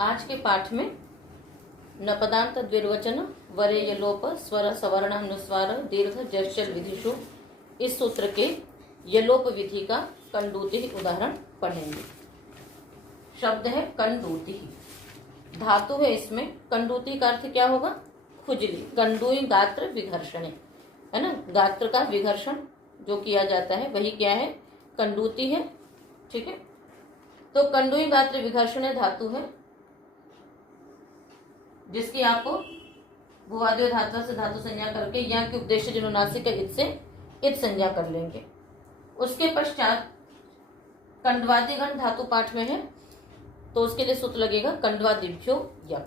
आज के पाठ में नपदांत द्विर्वचन वरेय लोप स्वर सवर्ण अनुस्वार दीर्घ जश्चर विधिषु इस सूत्र के यलोप विधि का कंडूति उदाहरण पढ़ेंगे। शब्द है कंडूति, धातु है इसमें। कंडूति का अर्थ क्या होगा? खुजली। कंडूई गात्र विघर्षण है ना, गात्र का विघर्षण जो किया जाता है वही क्या है? कंडूति है। ठीक है, तो कंडूई गात्र विघर्षण धातु है जिसकी आपको भुवादियो धातु से धातु संज्ञा करके यहाँ के उपदेश जनुनासिक इत से इत संज्ञा कर लेंगे। उसके पश्चात कंडवादिगण धातु पाठ में है तो उसके लिए सूत्र लगेगा कंडवादिभ्यो यम।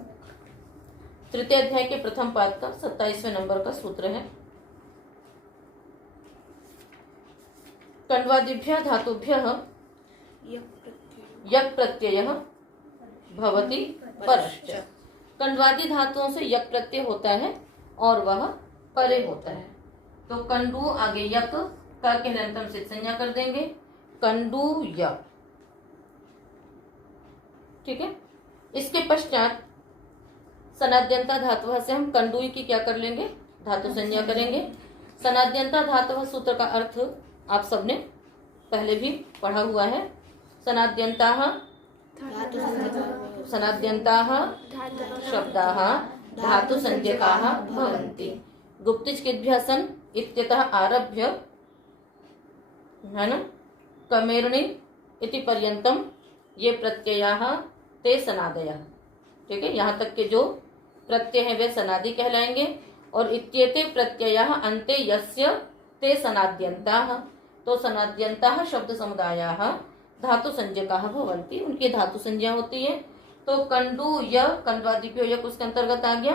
तृतीय अध्याय के प्रथम पाद का 27वें नंबर का सूत्र है कंडवादिभ्य धातुभ्य यक प्रत्यय भवति परश्च। कंडवादी धातुओं से यक प्रत्यय होता है और वह परे होता है। तो कंडू आगे यक का के नंतम से संज्ञा कर देंगे कंडू यक। ठीक है, इसके पश्चात सनाद्यंता धातु से हम कंडूई की क्या कर लेंगे? धातु संज्ञा करेंगे। सनाद्यंता धातु सूत्र का अर्थ आप सबने पहले भी पढ़ा हुआ है। सनाद्यंता शब्दाः धातु संज्ञकाः भवन्ति। गुप्तिच किद्भ्यः सन् इत्यतः आरभ्य है ना कमेरणी इति पर्यंतम ये प्रत्ययाः ते सनादयः। ठीक है, यहाँ तक के जो प्रत्यय है वे सनादि कहलाएंगे। और इत्येते प्रत्ययाः अन्ते यस्य ते सनाद्यन्ताः। तो सनाद्यन्ताः शब्द समुदायाः धातु संज्ञकाः भवन्ति, उनकी धातु संज्ञा होती है। तो कंडू य कंडवादिभ्यो यक उसके अंतर्गत आ गया।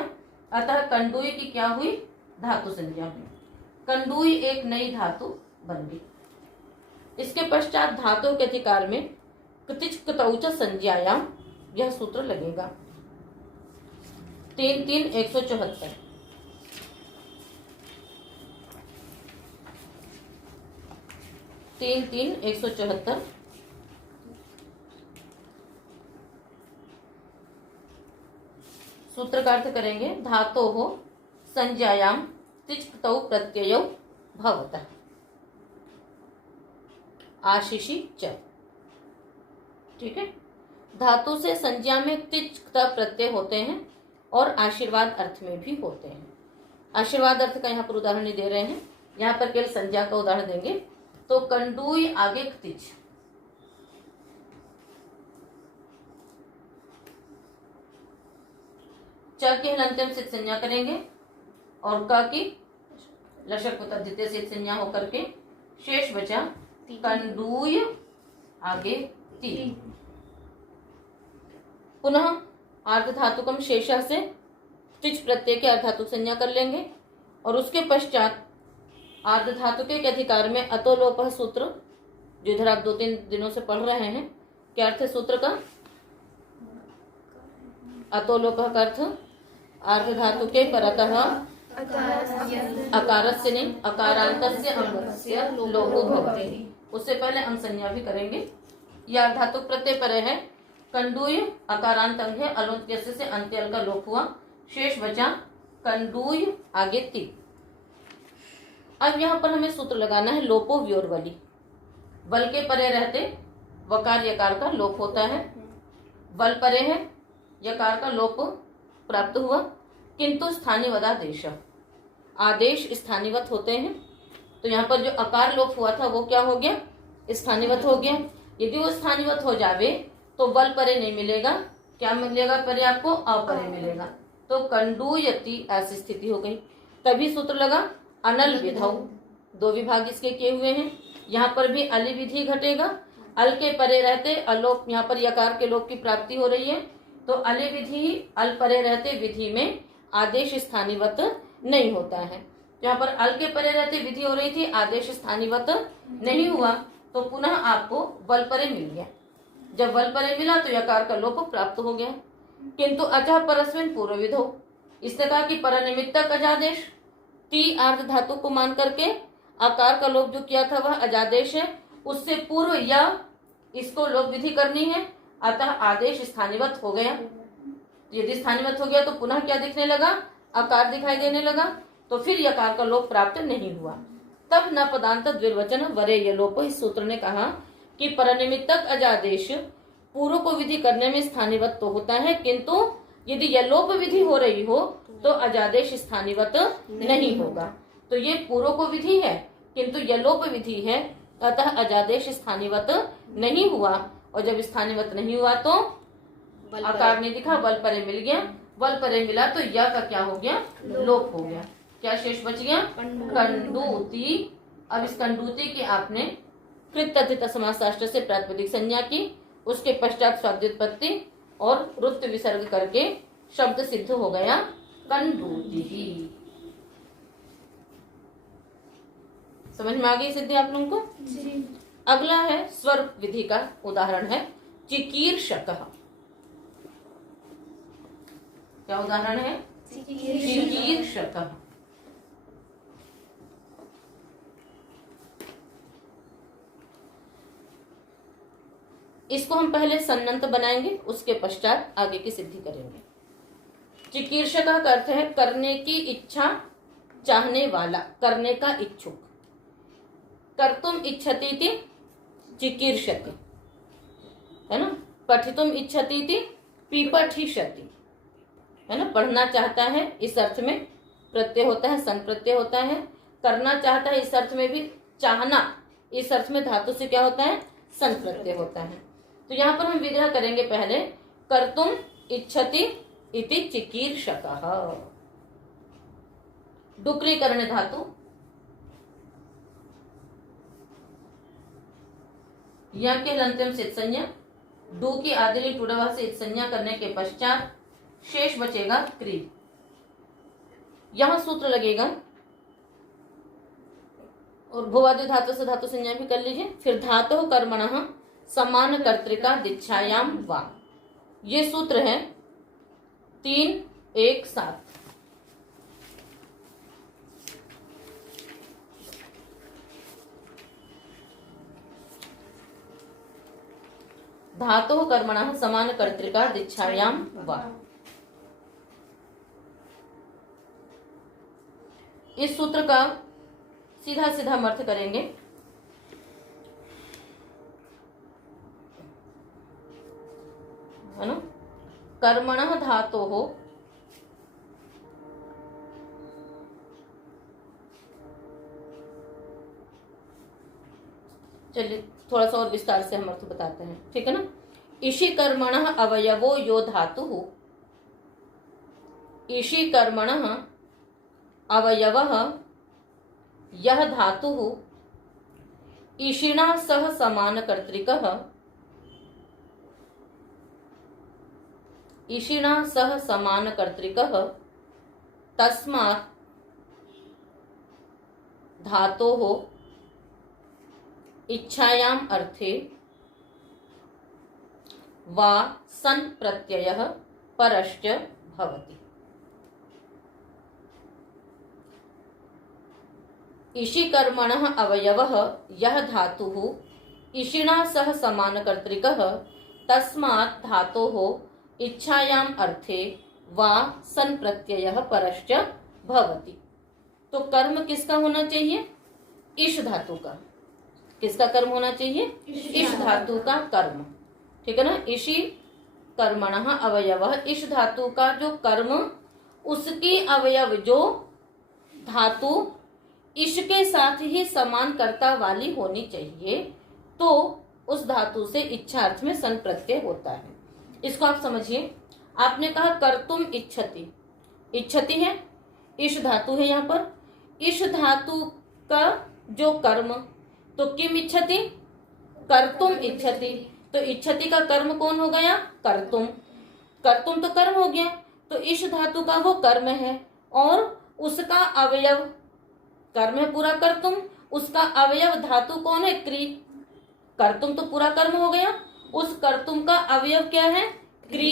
अतः कंडूई की क्या हुई? धातु संज्ञा हुई। कंडूई एक नई धातु बन गई। इसके पश्चात धातु के अधिकार में कृतिच कृतौच संज्ञायाम यह सूत्र लगेगा 3-3-174। तीन 174 सूत्र का अर्थ करेंगे धातो हो संज्ञायाम तिष्ठतौ प्रत्ययो भवतः आशीषी च। ठीक है, धातु से संज्ञा में तिष्ठ प्रत्यय होते हैं और आशीर्वाद अर्थ में भी होते हैं। आशीर्वाद अर्थ का यहाँ पर उदाहरण नहीं दे रहे हैं, यहाँ पर केवल संज्ञा का उदाहरण देंगे। तो कंडूई आगे तिच, च के अंतिम से संज्ञा करेंगे और क की लशक द्वितीय से संज्ञा होकर के शेष बचा कंडूय आगे ती। पुनः अर्ध धातुकम शेषा से तिच प्रत्यय के अर्ध धातु संज्ञा कर लेंगे। और उसके पश्चात आर्ध धातु के अधिकार में अतोलोप सूत्र जो इधर आप 2-3 दिनों से पढ़ रहे हैं। क्या अर्थ है सूत्र का? अतोलोप का अर्थ आर्ध धातु के परतः अकारस्य नहीं अकारांतस्य अंगस्य लोपो भवति। उससे पहले अंग संज्ञा भी करेंगे। यह अर्ध धातु प्रत्यय परे है। कंडूय अकारांत अंग है, अलोंत्य से अंत्यल का लोप हुआ, शेष बचा कंडूय आगे ती। अब यहाँ पर हमें सूत्र लगाना है लोपो व्योरवली। वल के परे रहते वकार यकार का लोप होता है। वल परे है, यकार का लोप प्राप्त हुआ, किंतु स्थानिवदादेश आदेश स्थानिवत होते हैं। तो यहाँ पर जो अकार लोप हुआ था वो क्या हो गया? स्थानिवत हो गया। यदि वो स्थानिवत हो जावे तो वल परे नहीं मिलेगा। क्या मिलेगा परे? आपको अपरे मिलेगा। तो कंडूयति ऐसी स्थिति हो गई। तभी सूत्र लगा अनल विधौ। 2 विभाग इसके किए हुए हैं। यहाँ पर भी अली विधि घटेगा। अल के परे रहते अलोप, यहाँ पर यकार के लोप की प्राप्ति हो रही है। तो अली विधि अल परे रहते विधि में आदेश स्थानिवत नहीं होता है। यहाँ पर अल के परे रहते विधि हो रही थी, आदेश स्थानिवत नहीं हुआ, तो पुनः आपको वल परे मिल गया। जब वल परे मिला तो यकार का लोप प्राप्त हो गया। किंतु अजह परस्मिन पूर्व विधो, इसने कहा कि परनिमित्तक अजादेश टी आर्ध धातु को मान करके आकार का लोप जो किया था वह अजादेश है, उससे पूर्व या इसको लोप विधि करनी है, अतः आदेश स्थानिवत हो गया। यदि स्थानीवत हो गया तो पुनः क्या दिखने लगा, आकार दिखाई देने लगा, तो फिर यकार का लोप प्राप्त नहीं हुआ। तब न पदांत द्विर्वचन वरेय लोप। इस सूत्र ने कहा कि परनिमित्तक अजादेश पूर्व को विधि करने में स्थानीवत तो होता है, किंतु यदि यलोप विधि हो रही हो तो अजादेश स्थानीवत नहीं होगा। तो ये पूर्व को विधि है किंतु यलोप विधि है, अतः अजादेश स्थानीवत नहीं हुआ। और जब स्थानीवत नहीं हुआ तो आकार नहीं दिखा, बल परे मिल गया, बल परे मिला तो य का क्या हो गया, लोप हो गया। क्या शेष बच गया, कंडूति। अब इस कंडूति की आपने कृत तद्धित समासाष्ट से प्रातिपदिक संज्ञा की, उसके पश्चात शब्दोत्पत्ति और रुत विसर्ग करके शब्द सिद्ध हो गया कंडूति। समझ में आ गई सिद्धि आप लोगों को जी। अगला है स्वर विधि का उदाहरण है चिकीर्षकः। क्या उदाहरण है, चिकीर्षकः। इसको हम पहले सन्नंत बनाएंगे, उसके पश्चात आगे की सिद्धि करेंगे। चिकीर्षकः का अर्थ है करने की इच्छा, चाहने वाला, करने का इच्छुक। कर्तुम इच्छति इति चिकीर्षति, है ना। पठितुम इच्छति इति पिपठिष्यति, है ना। पढ़ना चाहता है इस अर्थ में प्रत्यय होता है, सन प्रत्यय होता है। करना चाहता है इस अर्थ में भी, चाहना इस अर्थ में धातु से क्या होता है, सन प्रत्यय होता है। तो यहाँ पर हम विग्रह करेंगे पहले कर्तुम इच्छति इति चिकीर्षकः। डुक्रीकरण धातु, यहाँ के अंतिम सिद्ध संज्ञा, डू की आदिली टुडवा से संज्ञा करने के पश्चात शेष बचेगा क्री। यहां सूत्र लगेगा और भुवादि धातु से धातु संज्ञा भी कर लीजिए। फिर धातु कर्मणः समान कर्तृका दीक्षायाम वा, ये सूत्र है 3, 1, 7। धातु कर्मणः समान कर्तृका दीक्षायाम वा। इस सूत्र का सीधा सीधा अर्थ करेंगे। है ना, कर्मणः धातु हो चलिए थोड़ा सा और विस्तार से हम अर्थ बताते हैं, ठीक है ना। इषि कर्मणः अवयवो यो धातुः, इषि कर्मणः अवयवः यह धातुः इषिणा सह समान कर्तृकः, इषिणा सह समान कर्तृकः तस्मात् धातोः इच्छायाम अर्थे वा सन प्रत्ययः परश्च भवति। इषि कर्मणः अवयवः यह धातुः इषिणा सह समान कर्तृकः तस्मात् धातोः इच्छायाम अर्थे वा सन प्रत्ययः परश्च भवति। तो कर्म किसका होना चाहिए, इष धातु का। किसका कर्म होना चाहिए, इष धातु का कर्म, ठीक है ना। इषि कर्मणः अवयवः, इष धातु का जो कर्म, उसकी अवयव जो धातु इष के साथ ही समान कर्ता वाली होनी चाहिए, तो उस धातु से इच्छा अर्थ में सन प्रत्यय होता है। इसको आप समझिए। आपने कहा कर्तुम इच्छति, इच्छति है, इष धातु है यहाँ पर। इष धातु का जो कर्म, तो किम इच्छति, कर्तुम इच्छति। तो इच्छति का कर्म कौन हो गया, कर्तुम। कर्तुम तो कर्म हो गया, तो इष धातु का वो कर्म है और उसका अवयव, कर्म है पूरा कर्तुम, उसका अवयव धातु कौन है, क्री। कर्तुम तो पूरा कर्म हो गया, उस कर्तुम का अवयव क्या है, क्री,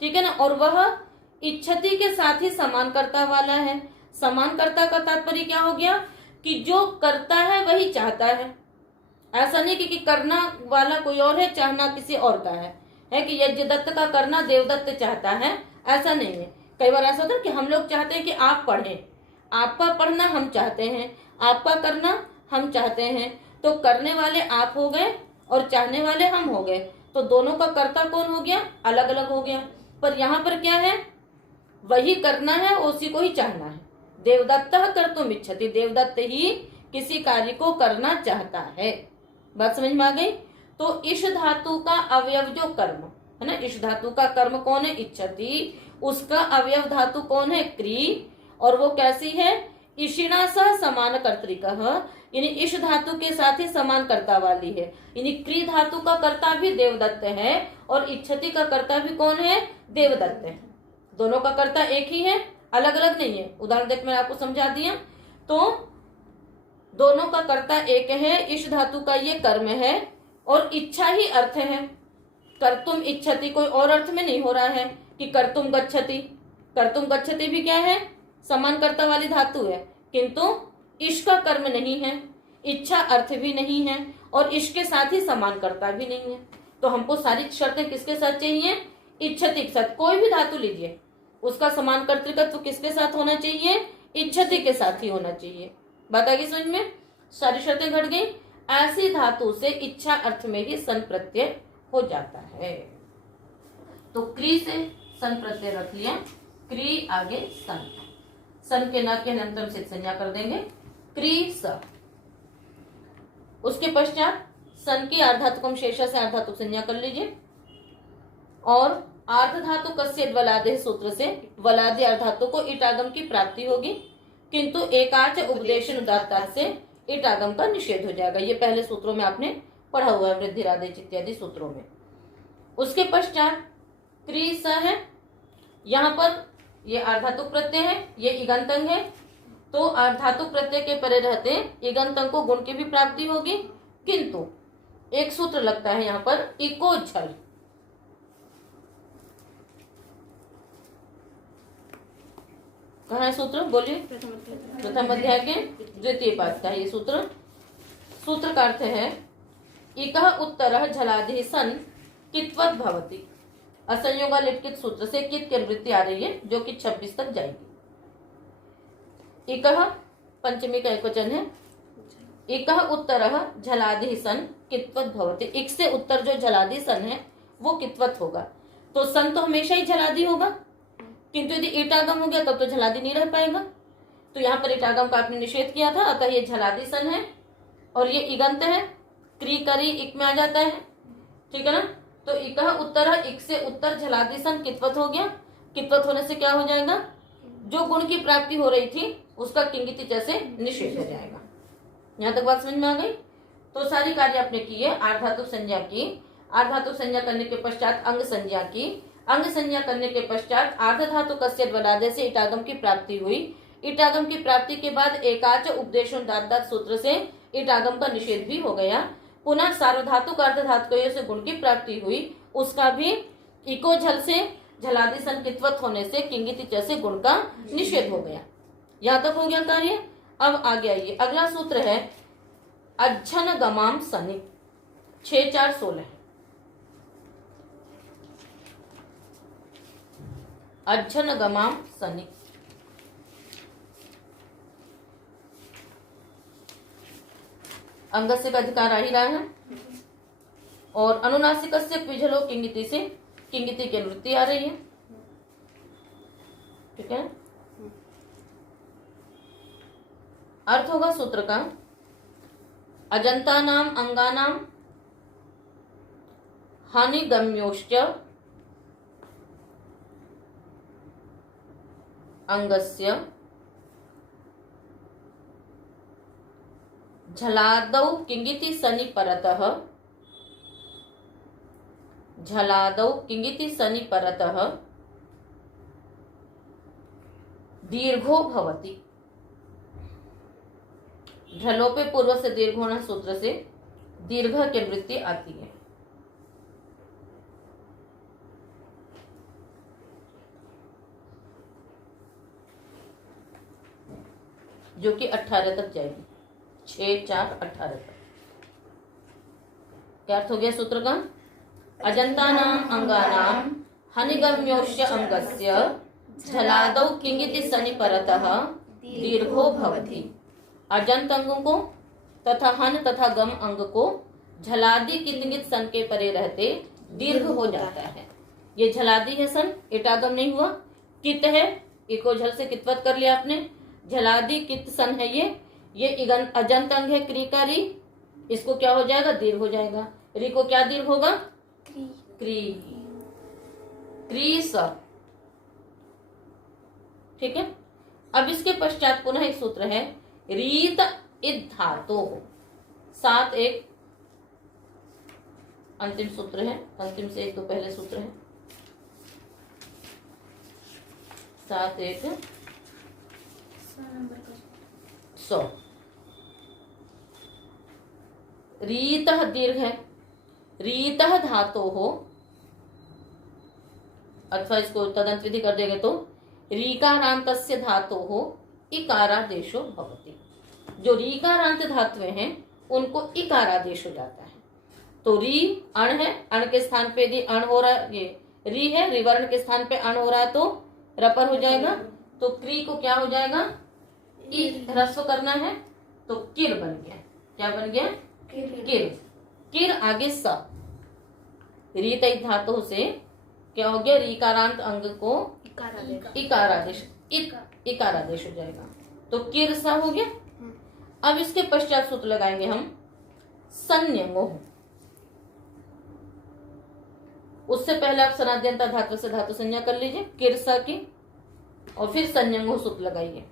ठीक है ना। और वह इच्छति के साथ ही समानकर्ता वाला है। समानकर्ता का तात्पर्य क्या हो गया कि जो करता है वही चाहता है। ऐसा नहीं कि करना वाला कोई और है, चाहना किसी और का है। है कि यज्ञदत्त का करना देवदत्त चाहता है, ऐसा नहीं है। कई बार ऐसा होता है कि हम लोग चाहते हैं कि आप पढ़ें, आपका पढ़ना हम चाहते हैं, आपका करना हम चाहते हैं, तो करने वाले आप हो गए और चाहने वाले हम हो गए, तो दोनों का कर्ता कौन हो गया, अलग अलग हो गया। पर यहाँ पर क्या है, वही करना है, उसी को ही चाहना है। देवदत्तः कर्तुम इच्छति, देवदत्त ही किसी कार्य को करना चाहता है। बात समझ में आ गई। तो इश धातु का अवयव जो कर्म है ना, इश धातु का कर्म कौन है, इच्छति, उसका अवयव धातु कौन है, क्री, और वो कैसी है, इशिना सह समान कर्तृकः, यानी इश धातु के साथ ही समान कर्ता वाली है। यानी क्री धातु का कर्ता भी देवदत्त है और इच्छति का कर्ता भी कौन है, देवदत्त है। दोनों का कर्ता एक ही है, अलग अलग नहीं है। उदाहरण देख मैंने आपको समझा दिया। तो दोनों का कर्ता एक है, इश धातु का ये कर्म है और इच्छा ही अर्थ है। कर्तुम इच्छति कोई और अर्थ में नहीं हो रहा है कि कर्तुम गच्छति। कर्तुम गच्छति भी क्या है, समान कर्ता वाली धातु है, किंतु इश का कर्म नहीं है, इच्छा अर्थ भी नहीं है और इश के साथ ही समान कर्ता भी नहीं है। तो हमको सारी शर्तें किसके साथ चाहिए, इच्छति के साथ। कोई भी धातु लीजिए, उसका समान कर्तृकत्व किसके साथ होना चाहिए, इच्छति के साथ ही होना चाहिए। बात आ गई समझ में, सारी शर्तें घट गई। ऐसी धातु से इच्छा अर्थ में ही सन प्रत्यय हो जाता है। तो क्री से सन प्रत्यय रख लिया, क्री आगे सन, सन के न के अनंतरम से संज्ञा कर देंगे, क्री स। उसके पश्चात सन की आर्धातुकम शेषा से आर्धातुक संज्ञा कर लीजिए। और आर्ध धातु कस्य वलादे सूत्र से वलादे अर्धातु को इटागम की प्राप्ति होगी, किंतु एकाच उपदेशन उदात्ता से इटागम का निषेध हो जाएगा। ये पहले सूत्रों में आपने पढ़ा हुआ है, वृद्धिरादेश इत्यादि सूत्रों में। उसके पश्चात क्री स है, यहाँ पर ये आर्धातुक प्रत्यय है, ये इगंतंग है। तो आर्धातुक प्रत्यय के परे रहते इगंतंग को गुण की भी प्राप्ति होगी, किंतु एक सूत्र लगता है यहाँ पर इको झल। कहाँ है सूत्र, बोलिए। प्रथम अध्याय के द्वितीय पाद का ये सूत्र। सूत्र का अर्थ है इकः उत्तरः झलादि सन कित्वत् भवति। असंयोगा लिटकित सूत्र से कित की वृत्ति आ रही है, जो कि 26 तक जाएगी। इकः पंचमी का एकवचन है। इकः उत्तरः झलादि सन कित्वत् भवति। इक से उत्तर जो झलादि सन है वो कित्वत् होगा। तो सन तो हमेशा ही झलादि होगा, किंतु यदि इटागम हो गया तब तो झलादि नहीं रह पाएगा। तो यहाँ पर इटागम का आपने निषेध किया था, अतः ये झलादि सन है और ये इगंत है, क्री करी इक में आ जाता है, ठीक है ना। तो इकः उत्तर, इक से उत्तर झलादि सन कित्वत हो गया। कित्वत होने से क्या हो जाएगा, जो गुण की प्राप्ति हो रही थी उसका किंगिति जैसे निषेध हो जाएगा। यहाँ तक बात समझ में आ गई। तो सारी कार्य आपने की है। आर्धातुक संज्ञा की, आर्धातुक संज्ञा करने के पश्चात अंग संज्ञा की, अंग संज्ञा करने के पश्चात आर्ध धातु कस्य वलादे से इटागम की प्राप्ति हुई। इटागम की प्राप्ति के बाद एकाच उपदेशों दात सूत्र से इटागम का निषेध भी हो गया। पुनः सार्वधातुक अर्ध धातुकों से गुण की प्राप्ति हुई, उसका भी इको झल से झलादि सन कित्वत होने से किंगिति जैसे गुण का निषेध हो गया। यहाँ तक हो गया कार्य। अब आगे आइए, अगला सूत्र है अज्झन गमाम सनि। 6 4 16। अज्झन गमाम सनि। अंगस्य का अधिकार आ ही रहा है और अनुनासिकस्य क्विझलो किंगिति से किंगिति की अनुवृत्ति आ रही है, ठीक है। अर्थ होगा सूत्र का अजंता नाम अंगानाम हानि गम्योश्च अंगस्य झलादौ किंगिति सनि परतः, झलादौ किंगिति सनि परतः दीर्घो भवति। ढलोपे पूर्व से दीर्घ होना सूत्र से दीर्घ की वृत्ति आती है, जो कि 18 तक जाएगी। 6 4 18 तक। क्या अर्थ हो गया सूत्र का? अजन्तानाम् अंगानां हनिगम्योश्च अंगस्य झलादौ किंगिति सनि परतः दीर्घो भवति। अजंत अंगों को तथा हन तथा गम अंग को झलादि किंगित सन के परे रहते दीर्घ हो जाता है। ये झलादि है सन, इटागम नहीं हुआ। कित है, इको झल से कितवत कर लिया आपने। झलादि कित सन है ये अजंत अंग है क्री का री, इसको क्या हो जाएगा, दीर्घ हो जाएगा। री को क्या दीर्घ होगा, क्री क्री स। ठीक है। अब इसके पश्चात पुनः एक सूत्र है रीत इत धातो। 7 एक अंतिम सूत्र है, अंतिम से 1-2 पहले सूत्र है। 7 1 100। रीतः दीर्घ है, रीतः धातो हो, अथवा इसको तदंत विधि कर देंगे तो रीकारांतस्य धातो हो इकारादेशो भवति। जो रीकारांत धातुएं हैं उनको इकारादेश हो जाता है। तो री अण है, अण के स्थान पे यदि अण हो रहा है, ये री है, रिवर्ण के स्थान पे अण हो रहा है तो रपर हो जाएगा। तो क्री को क्या हो जाएगा, ई ह्रस्व करना है तो किर बन गया। क्या बन गया, किर। किर आगे स, रीत धातु से क्या हो गया, रीकारांत अंग को इकारादेश, इकारादेश हो जाएगा। तो किर सा हो गया। अब इसके पश्चात सूत्र लगाएंगे हम संयमोह। उससे पहले आप सनाद्यंता धातु से धातु संज्ञा कर लीजिए किरसा की, और फिर संयमोह सूत्र लगाइए।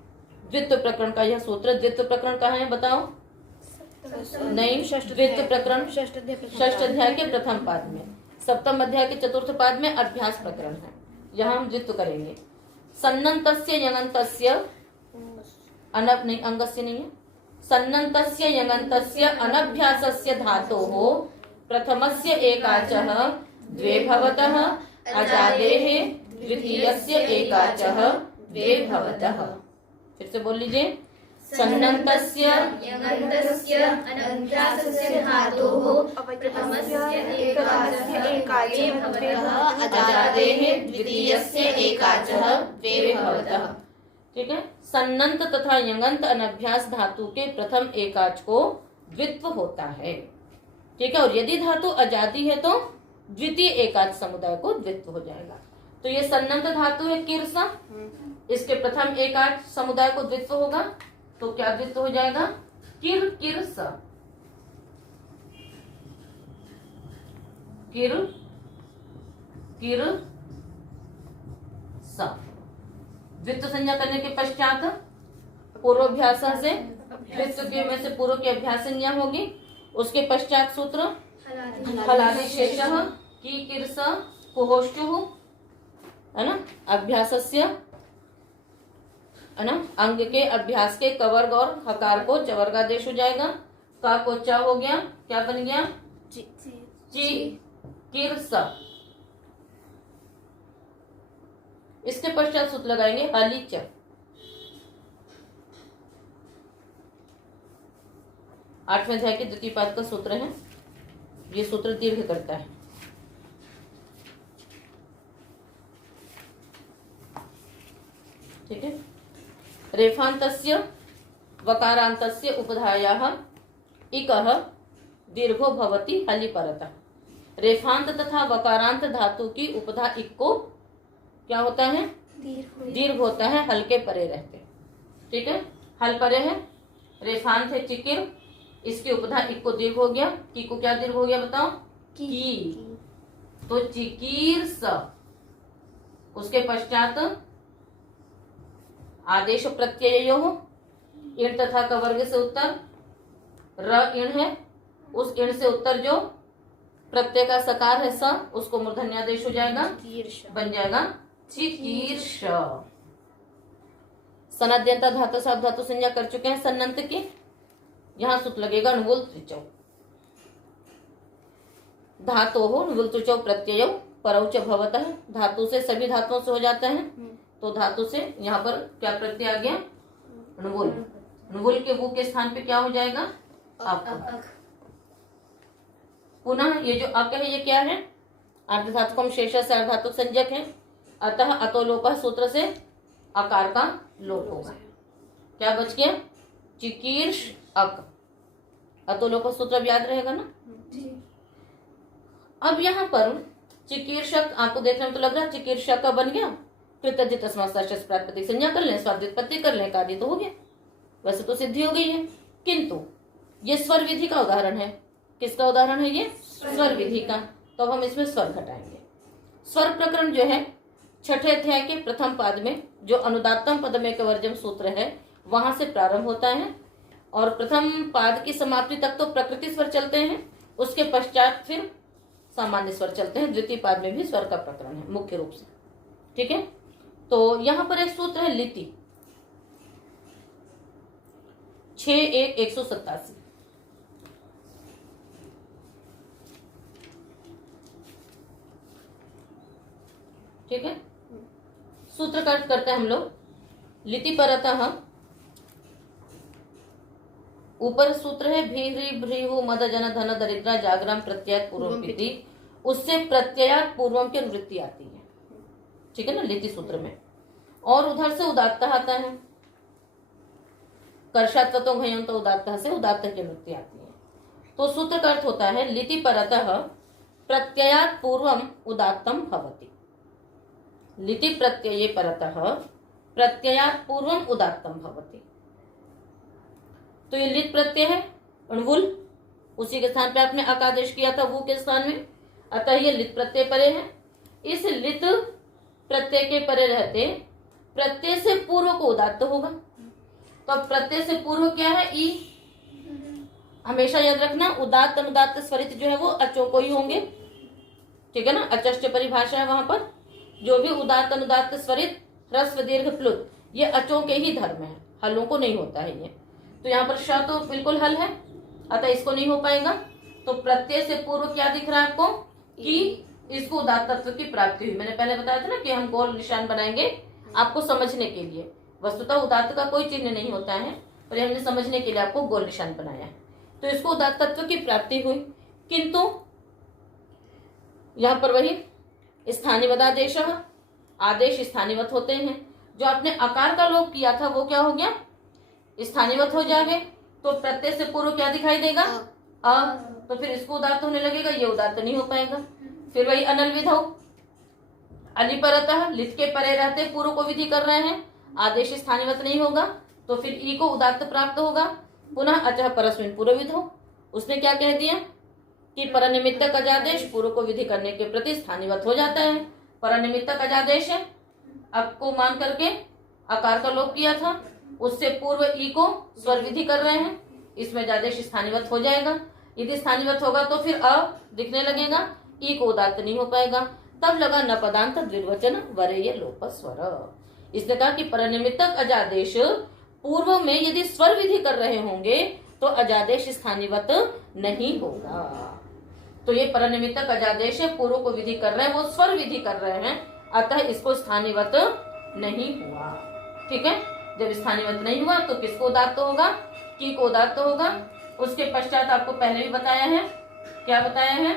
द्वितीय प्रकरण का यह सूत्र, द्वितीय प्रकरण कहाँ है बताओ, नहीं, द्वितीय प्रकरण षष्ठ अध्याय के प्रथम पाद में, सप्तम अध्याय के चतुर्थ पाद में अभ्यास प्रकरण है। यहाँ हम द्वित्व करेंगे। सन्नन्तस्य यङन्तस्य नहीं, अंगस्य नहीं है। सन्नन्तस्य यङन्तस्य अनभ्यासस्य धातोः प्रथमस्य एकाचः द्वे भवतः, अजादेः द्वितीयस्य एकाचः द्वे भवतः। फिर से बोल लीजिए। सन्नन्तस्य यङन्तस्य अनभ्यासस्य धातोः प्रथमस्य एकाचः द्वे भवतः, अजादेः द्वितीयस्य एकाचः द्वे भवतः। ठीक है। सन्नंत तथा यङन्त अनभ्यास धातु के प्रथम एकाच को द्वित्व होता है। ठीक है। और यदि धातु अजादी है तो द्वितीय एकाच समुदाय को द्वित्व हो जाएगा। तो ये सन्नंत धातु है किरसा, इसके प्रथम एकाच समुदाय को द्वित्व होगा तो क्या द्वित्व हो जाएगा, किर किरसा, किर किर सा। द्वित्व संज्ञा करने के पश्चात पूर्वाभ्यास से द्वित्व के में से पूर्व की अभ्यास संज्ञा होगी। उसके पश्चात सूत्र हलादि शेषः की किरस कुहोष्टुः, है ना, अभ्यासस्य, है ना, अंग के अभ्यास के कवर्ग और हकार को चवर्गादेश हो जाएगा। का को चा हो गया, क्या बन गया, ची किरस। इसके पश्चात सूत्र लगाएंगे हलीच। आठवें अध्याय के द्वितीय पाद का सूत्र है। ये सूत्र दीर्घ करता है। ठीक है। रेफान्तस्य वकारान्तस्य उपधायाः इकः दीर्घो भवति हलि परतः। रेफांत तथा वकारांत धातु की उपधा इक को क्या होता है, दीर्घ होता है, हल्के परे रहते। ठीक है। हल परे है, रेफांत है चिकिर, इसकी उपधा इक को दीर्घ हो गया। की को क्या दीर्घ हो गया बताओ, की। तो चिकीर स। उसके पश्चात आदेश प्रत्यय हो, इण तथा का वर्ग से उत्तर र इण है, उस इण से उत्तर जो प्रत्यय का सकार है स, उसको मूर्धन्यादेश हो जाएगा, बन जाएगा चिकीर्ष। सनाद्यंता धातु साफ धातु संज्ञा कर चुके हैं सन्नंत की। यहां सूत्र लगेगा नुवुल त्रिचौ। धातु हो नुवुल त्रिचौ प्रत्यय परौच भवतः। धातु से सभी धातुओं से हो जाता है, तो धातु से यहाँ पर क्या प्रत्यय आ गया, नुवुल। नुवुल के वो के स्थान पे क्या हो जाएगा, अक। पुनः ये जो अक है ये क्या है, आर्धधातुकम शेष से अर्धातुक संज्ञक है, अतः अतोलोप सूत्र से अकार का लोप होगा। क्या बच गया? चिकीर्ष अक। अतोलोप सूत्र अब याद रहेगा ना। अब यहाँ पर चिकीर्षक आपको देखने में तो लग रहा है चिकीर्षक का बन गया, कृतज्ञ तस्मात् षष्ठ प्रातिपदिक संज्ञा कर लें, स्वादित्पत्ति कर लें, कार्य तो हो गया, वैसे तो सिद्धि हो गई है। किंतु ये स्वर विधि का उदाहरण है। किसका उदाहरण है ये? स्वर विधि का। तो अब हम इसमें स्वर घटाएंगे। स्वर प्रकरण जो है छठे अध्याय के प्रथम पाद में जो अनुदात्तम पदमेकवर्जम सूत्र है वहां से प्रारंभ होता है और प्रथम पाद की समाप्ति तक तो प्रकृति स्वर चलते हैं, उसके पश्चात फिर सामान्य स्वर चलते हैं। द्वितीय पाद में भी स्वर का प्रकरण है मुख्य रूप से। ठीक है, तो यहां पर एक सूत्र है लिति 6-1-187। ठीक है, सूत्र का अर्थ करते हैं हम लोग। लिति परतः ऊपर सूत्र है भीह्री भ्रीहु मद जन धन दरिद्रा जागराम प्रत्ययात पूर्वम पिति, उससे प्रत्ययात पूर्वम की अनुवृत्ति आती है। ठीक है ना, लिति सूत्र में। और उधर से उदात्त आता है, कर्षात्वतो घयंत उदात्त से उदात्त की अनुवृत्ति आती है। तो सूत्र का अर्थ होता है लिति परतः प्रत्ययात पूर्वम उदात्तम भवति। लिति प्रत्यये परतः प्रत्ययात पूर्वम उदात्तम भवति। तो ये लिट प्रत्यय है अणुवुल, उसी के स्थान पे आपने अकादेश किया था वो के स्थान में, अतः ये लिट प्रत्यय परे है। इस लिट प्रत्यय के परे रहते प्रत्यय से पूर्व को उदात्त होगा। तो अब प्रत्यय से पूर्व क्या है? ई। हमेशा याद रखना उदात्त अनुदात्त स्वरित जो है वो अचों को ही होंगे। ठीक है ना, अचष्ट परिभाषा है वहां पर। जो भी उदात्त अनुदात्त स्वरित ह्रस्व दीर्घ प्लुत ये अचों के ही धर्म है, हलों को नहीं होता है ये। तो यहाँ पर श तो बिल्कुल हल है, अतः इसको नहीं हो पाएगा। तो प्रत्यय से पूर्व क्या दिख रहा है आपको कि इसको उदात्त तत्व की प्राप्ति हुई। मैंने पहले बताया था ना कि हम गोल निशान बनाएंगे आपको समझने के लिए। वस्तुतः उदात्त का कोई चिन्ह नहीं होता है, पर हमने समझने के लिए आपको गोल निशान बनाया है। तो इसको उदात्त तत्व की प्राप्ति हुई। किंतु यहाँ पर वही स्थानीवत आदेश, आदेश स्थानीवत होते हैं। जो आपने आकार का लोप किया था वो क्या हो गया? स्थानीवत हो जाएंगे। तो प्रत्यय से पूर्व क्या दिखाई देगा? अ। तो फिर इसको उदात्त होने लगेगा, ये उदात्त नहीं हो पाएगा। फिर वही अनल विधौ अली परतः लिट के परे रहते पूर्व को विधि कर रहे हैं, आदेश स्थानीवत नहीं होगा, तो फिर ई को उदात्त प्राप्त होगा। पुनः अचः परस्मिन पूर्व विधौ, उसने क्या कह दिया कि परनिमित्तक अजादेश पूर्व को विधि करने के प्रति स्थानीवत हो जाता है। परनिमित्तक अजादेश है, आपको मान करके आकार का लोप किया था, उससे पूर्व ई को स्वर विधि कर रहे हैं, इसमें जादेश स्थानीवत हो जाएगा। यदि स्थानीवत होगा तो फिर अ दिखने लगेगा, ई को उदात्त नहीं हो पाएगा। तब लगा न पदांत द्विर्वचन वरेय लोप स्वर। इसने कहा कि परनिमित्तक अजादेश पूर्व में यदि स्वर विधि कर रहे होंगे तो अजादेश स्थानीवत नहीं होगा। तो ये परनिमित्तक अजादेश है, पूर्व को विधि कर रहे हैं, वो स्वर विधि कर रहे हैं, अतः इसको स्थानीवत नहीं हुआ। ठीक है, जब स्थानीवत नहीं हुआ तो किसको उदात्त होगा? की को उदात्त होगा। उसके पश्चात आपको पहले भी बताया है, क्या बताया है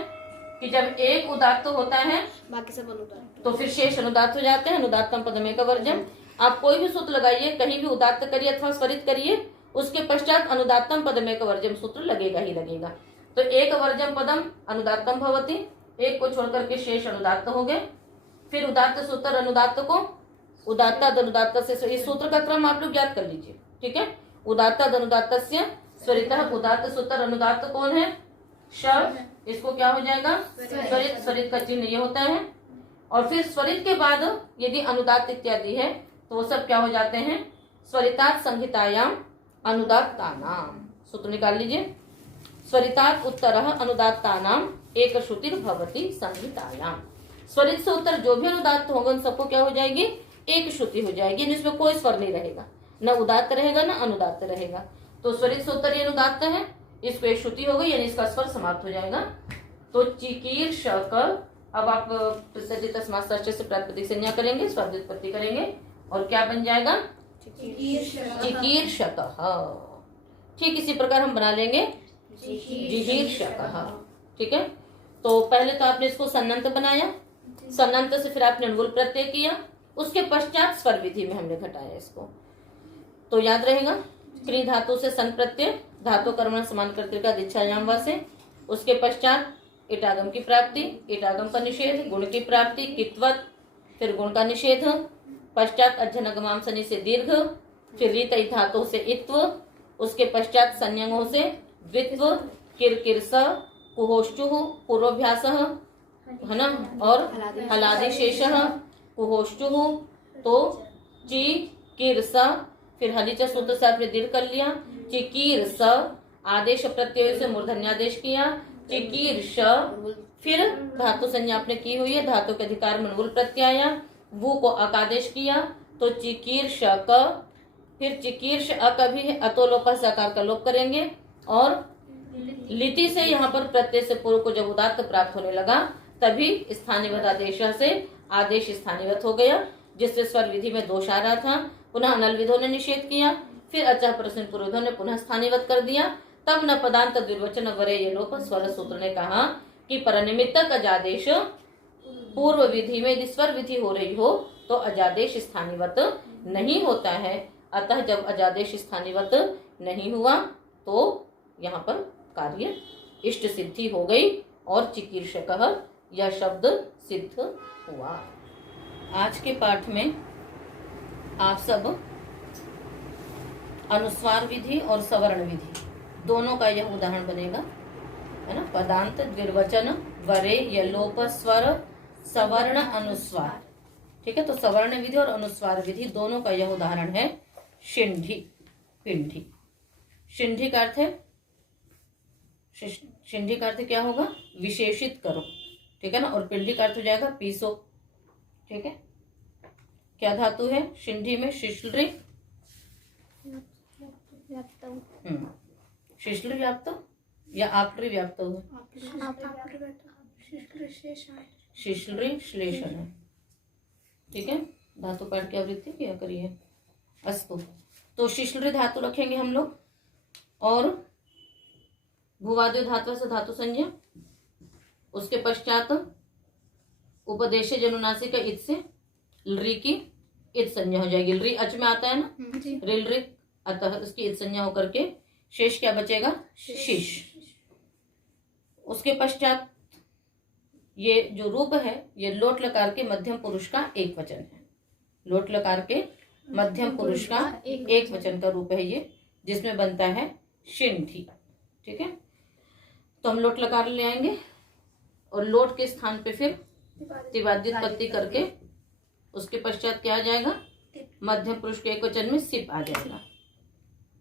कि जब एक उदात्त होता है बाकी सब अनुदात्त, तो फिर शेष अनुदात्त हो जाते हैं। अनुदात्तम पदमेकवर्जम। आप कोई भी सूत्र लगाइए, कहीं भी उदात्त करिए अथवा स्वरित करिए, उसके पश्चात अनुदात्तम पदमेकवर्जम सूत्र लगेगा ही लगेगा। तो एक वर्जम पदम अनुदात्तम भवति, एक को छोड़कर के शेष अनुदात्त हो गए। फिर उदात्त सूत्र अनुदात्त को उदात्त अनुदात्त से, इस सूत्र का क्रम आप लोग याद कर लीजिए। ठीक है, उदात्त अनुदात्त स्वरितः, उदात्त सूत्र अनुदात्त कौन है? श। इसको क्या हो जाएगा? स्वरित। स्वरित का चिन्ह ये होता है। और फिर स्वरित के बाद यदि अनुदात्त इत्यादि है तो वो सब क्या हो जाते हैं? स्वरितात संहितायाम अनुदात्तानाम। सूत्र निकाल लीजिए। स्वरितात उत्तरः अनुदात्तानाम एक श्रुतिर भवति संहितायाम। स्वरित से उत्तर जो भी अनुदात्त होगा उन सबको क्या हो जाएगी? एक श्रुति हो जाएगी, जिसमें कोई स्वर नहीं रहेगा, न उदात्त रहेगा न अनुदात्त रहेगा। तो स्वरित से उत्तर ये अनुदात्त है, इसको एक श्रुति हो गई, यानी इसका स्वर समाप्त हो जाएगा। तो चिकीर्षक, अब आप प्रत्यय तस्मात् षष्ठ से प्रातिपदिक संज्ञा करेंगे, स्वादित्पत्ति करेंगे और क्या बन जाएगा? चिकीर्षकः। ठीक इसी प्रकार हम बना लेंगे जिहीर्षकः। ठीक है, तो पहले तो आपने इसको सन्नंत बनाया, सन्नंत से फिर आपने णुल प्रत्यय किया, उसके पश्चात स्वर विधि में हमने घटाया इसको। तो याद रहेगा, क्री धातु से सन प्रत्यय, धातु कर्मण समान कर्तृका दीक्षायाम वा से, उसके पश्चात इटागम की प्राप्ति, इटागम का निषेध, गुण की प्राप्ति कित्वत, फिर गुण का निषेध, पश्चात अध्यनगमाम सनि से दीर्घ, फिर रीत धातु से इत्व, उसके पश्चात संयंगों से द्वित्व, किरकिरस, कुहोष्टुः पूर्वाभ्यास है ना, और हलादिशेष कुहोष्टुः, तो ची किरस, फिर हलिच सूत्र से आपने दीर्घ कर लिया, चिकीर्स, आदेश प्रत्यय से मूर्धन्यादेश किया, चिकीर्ष, फिर धातु संज्ञा आपने की हुई है, धातु के अधिकार में णुल प्रत्यय, वो को अकादेश किया, तो चिकीर्ष क, फिर चिकीर्ष अ का भी अतोलोप सकार का लोप करेंगे, और लिटि से यहाँ पर प्रत्यय से पूर्व को जब उदात्त प्राप्त होने लगा तभी स्थानीयवत आदेश से आदेश स्थानीयवत हो गया, जिससे स्वर विधि में दोष आ रहा था। पुनः अनल विधो ने निषेध किया, फिर अचः प्रश्न पूर्वधो ने पुनः स्थानीयवत कर दिया, तब न पदांत द्विवचन वरे ये लोप स्वर सूत्र ने कहा कि परनिमित्तक अजादेश पूर्व विधि में यदि स्वर विधि हो रही हो तो अजादेश स्थानीयवत नहीं होता है। अतः जब अजादेश स्थानीयवत नहीं हुआ तो यहाँ पर कार्य इष्ट सिद्धि हो गई और चिकीर्षकः यह शब्द सिद्ध हुआ। आज के पाठ में आप सब अनुस्वार विधि और सवर्ण विधि दोनों का यह उदाहरण बनेगा, है ना। पदांत द्विवचन वरे यलोप स्वर सवर्ण अनुस्वार, ठीक है। तो सवर्ण विधि और अनुस्वार विधि दोनों का यह उदाहरण है शिंढी पिंडी। शिंढी का अर्थ है, शिंढी का अर्थ क्या होगा, विशेषित करो, ठीक है ना, और पिंडी का अर्थ हो जाएगा पीसो, ठीक है। क्या धातु है शिंढी में, शिश्लि, शिश्लि व्याप्त या आक्री व्याप्त हो, शिश्लि श्लेषण है, ठीक है। धातु पाठ की आवृत्ति किया करिए। अस्तु, तो शिश्लि धातु रखेंगे हम लोग, और भूवाद्य धातु से धातु संज्ञा, उसके पश्चात उपदेश जनुनासिक इत से लरी की इत संज्ञा हो जाएगी। लरी अच में आता है ना, रिल रि, अतः उसकी इत संज्ञा होकर के शेष क्या बचेगा, शिश। उसके पश्चात ये जो रूप है ये लोट लकार के मध्यम पुरुष का एक वचन है, लोट लकार के मध्यम पुरुष का एक वचन का रूप है ये, जिसमें बनता है शिंठी, ठीक है। तो हम लोट लकार ले आएंगे और लोट के स्थान पे फिर तिवाद्य उत्पत्ति करके उसके पश्चात क्या आ जाएगा, मध्यम पुरुष के एक वचन में सिप आ जाएगा,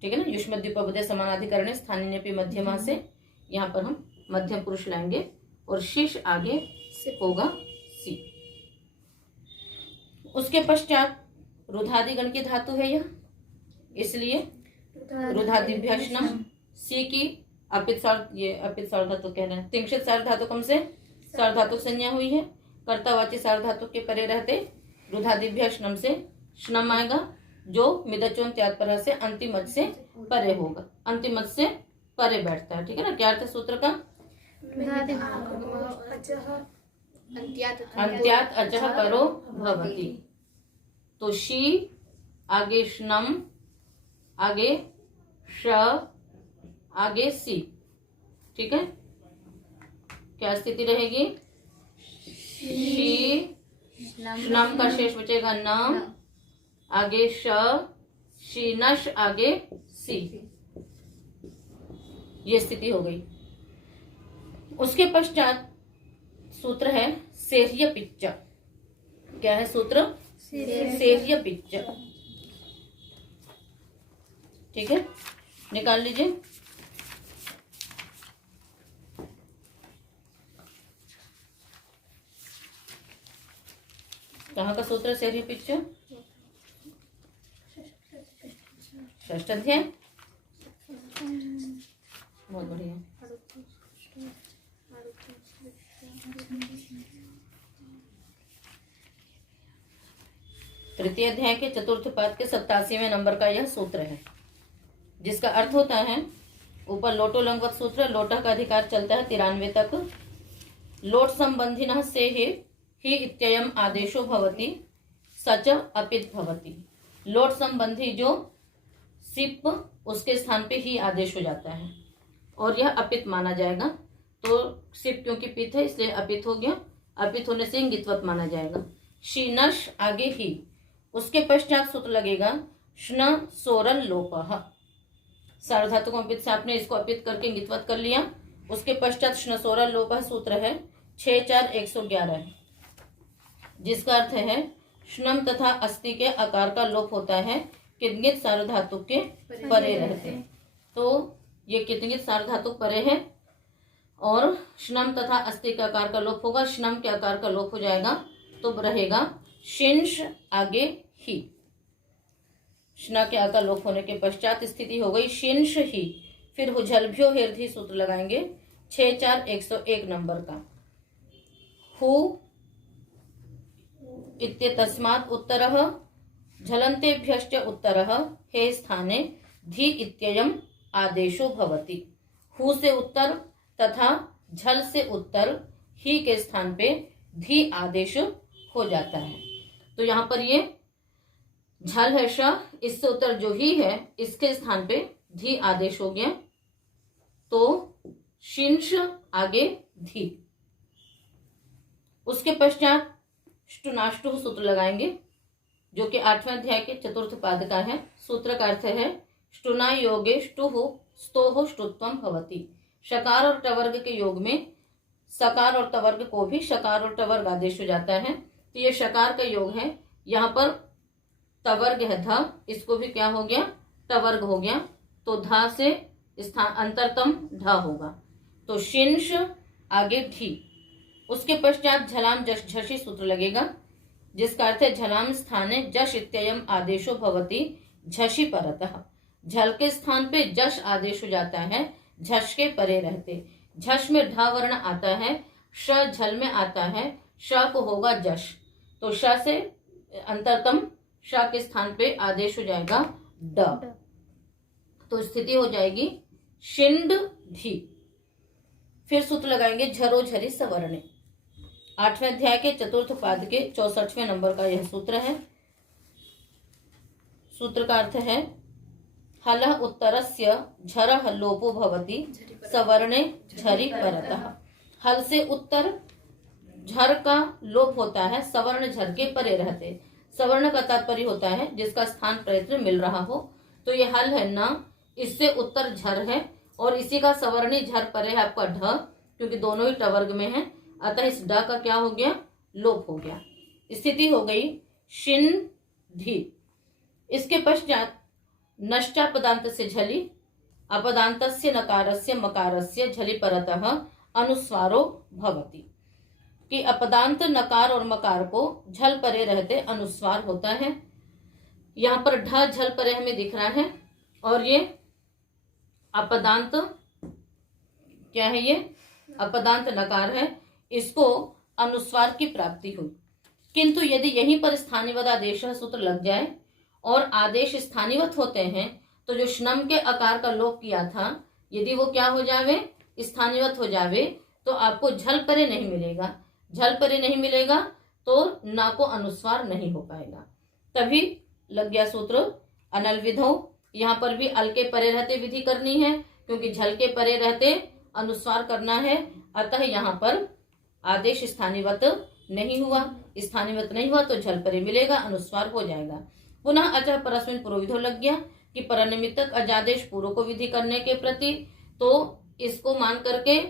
ठीक है ना। युष्मद्युपपदे समानाधिकरणे स्थानीय मध्यमा से यहाँ पर हम मध्यम पुरुष लाएंगे और शीश आगे सिप होगा सी। उसके पश्चात रुधादिगण की धातु है यह, इसलिए रुधादिभ्यश्नम, सी की अपित सार, ये अपित सार्वधातु कह रहे हैं, तिंक्षित सार्वधातुकम से सार्वधातुक संज्ञा हुई है, कर्तावाची सार्वधातुक के परे रहते रुधादिभ्यश्नम से श्नम आएगा, जो मिदचों त्यात्पर से अंतिम मत से परे होगा, अंतिम मत से परे बैठता है, ठीक है ना। क्या अर्थ सूत्र का, अंत्यात अचः परो भवति, तो शी आगे श्नम, आगे श, आगे सी, ठीक है। क्या स्थिति रहेगी, शी श्नम का शेष बचेगा न, आगे श, शीनश, आगे सी, ये स्थिति हो गई। उसके पश्चात सूत्र है सेह्य पिच्च। क्या है सूत्र, सेह्य पिच्च, ठीक है, निकाल लीजिए। कहाँ का सूत्र है सेह्य पिच्च, षष्ठ अध्याय, बहुत बढ़िया। तृतीय अध्याय के चतुर्थ पाद के 87वें नंबर का यह सूत्र है, जिसका अर्थ होता है, ऊपर लोटो लंगवत सूत्र, लोटा का अधिकार चलता है 93 तक, लोट संबंधिनः से ही इत्ययम् आदेशो भवति सच अपित भवति। लोट संबंधी जो सिप उसके स्थान पे ही आदेश हो जाता है और यह अपित माना जाएगा। तो सिप क्योंकि पित है इसलिए अपित हो गया, अपित होने से इंगितवत माना जाएगा। शीनश आगे ही, उसके पश्चात सूत्र लगेगा श्न सोरल लोपः। सार्वधातुक अपित से आपने इसको अपित करके इंगितवत कर लिया। उसके पश्चात श्न सोरल लोपः सूत्र है 64111, जिसका अर्थ है श्नम तथा अस्ति के आकार का लोप होता है कितनित सार्वधातुक के परे रहते। तो ये कितनित सार्वधातुक परे है और श्नम तथा अस्ति के आकार का लोप होगा, श्नम के आकार का लोप हो जाएगा तो रहेगा शिंश आगे ही। श्न के आकार लोप होने के पश्चात स्थिति हो गई शिंश ही। फिर हुझलभ्यो हेर्धी सूत्र लगाएंगे 64101 नंबर का। हु इत्येतस्मात् उत्तरः झलन्तेभ्यश्च उत्तरः हे स्थाने धी इत्ययम् आदेशो भवति। हु से उत्तर तथा झल से उत्तर ही के स्थान पे धी आदेश हो जाता है। तो यहाँ पर ये झल है श, इससे उत्तर जो ही है इसके स्थान पे धी आदेश हो गया तो शिंश आगे धी। उसके पश्चात ष्टुनाष्टु सूत्र लगाएंगे जो कि 8वें अध्याय के चतुर्थ पाद का है। सूत्र का अर्थ है ष्टुना योगे ष्टुः स्तोः ष्टुत्वम भवति। शकार और टवर्ग के योग में सकार और तवर्ग को भी शकार और टवर्ग आदेश हो जाता है। तो ये शकार का योग है, यहाँ पर तवर्ग है ध, इसको भी क्या हो गया टवर्ग हो गया तो धा से स्थान अंतरतम ढ होगा तो शिंश आगे ढी। उसके पश्चात झलाम जश झषि सूत्र लगेगा जिसका अर्थ है झलाम स्थाने जश इत्ययम् आदेशो भवति झषि परतः। झल के स्थान पे जश आदेश हो जाता है झष के परे रहते। झष में ढ वर्ण आता है, श झल में आता है, श को होगा जश तो श से अंतरतम श के स्थान पे आदेश हो जाएगा ड तो स्थिति हो जाएगी शिंड ढी। फिर सूत्र लगाएंगे झरो झरी सवर्णे। 8वें अध्याय के चतुर्थ पाद के 64वें नंबर का यह सूत्र है। सूत्र का अर्थ है हलः उत्तरस्य झरः लोपो भवति सवर्णे झरि परतः। हल से उत्तर झर का लोप होता है, सवर्ण झर के परे रहते। सवर्ण का तात्पर्य होता है जिसका स्थान प्रयत्न मिल रहा हो। तो ये हल है ना, इससे उत्तर झर है और इसी का सवर्णी झर परे है आपका ढ, क्योंकि दोनों ही टवर्ग में है, अतः इस ड का क्या हो गया लोप हो गया। स्थिति हो गई शिन धी। इसके पश्चात नष्टा पदांत से झली अपदांतस्य नकारस्य मकारस्य झलि परतः अनुस्वारो भवति कि अपदांत नकार और मकार को झल परे रहते अनुस्वार होता है। यहाँ पर ढ झल परे हमें दिख रहा है और ये अपदांत क्या है, ये अपदांत नकार है, इसको अनुस्वार की प्राप्ति हुई। किंतु यदि यहीं पर स्थानिवद आदेश सूत्र लग जाए और आदेश स्थानिवत होते हैं तो जो श्नम के आकार का लोप किया था यदि वो क्या हो जावे स्थानिवत हो जावे तो आपको झल परे नहीं मिलेगा। झल परे नहीं मिलेगा तो ना को अनुस्वार नहीं हो पाएगा। तभी लग गया सूत्र अनल विधौ। यहाँ पर भी अल के परे रहते विधि करनी है क्योंकि झल के परे रहते अनुस्वार करना है, अतः यहाँ पर आदेश स्थानिवत नहीं हुआ। स्थानिवत नहीं हुआ तो झल परे मिलेगा, अनुस्वार हो जाएगा। पुनः अतः परस्मिन पूर्वविधो लग गया कि परनिमित्तक अजादेश पूर्व को विधि करने के प्रति, तो इसको मान करके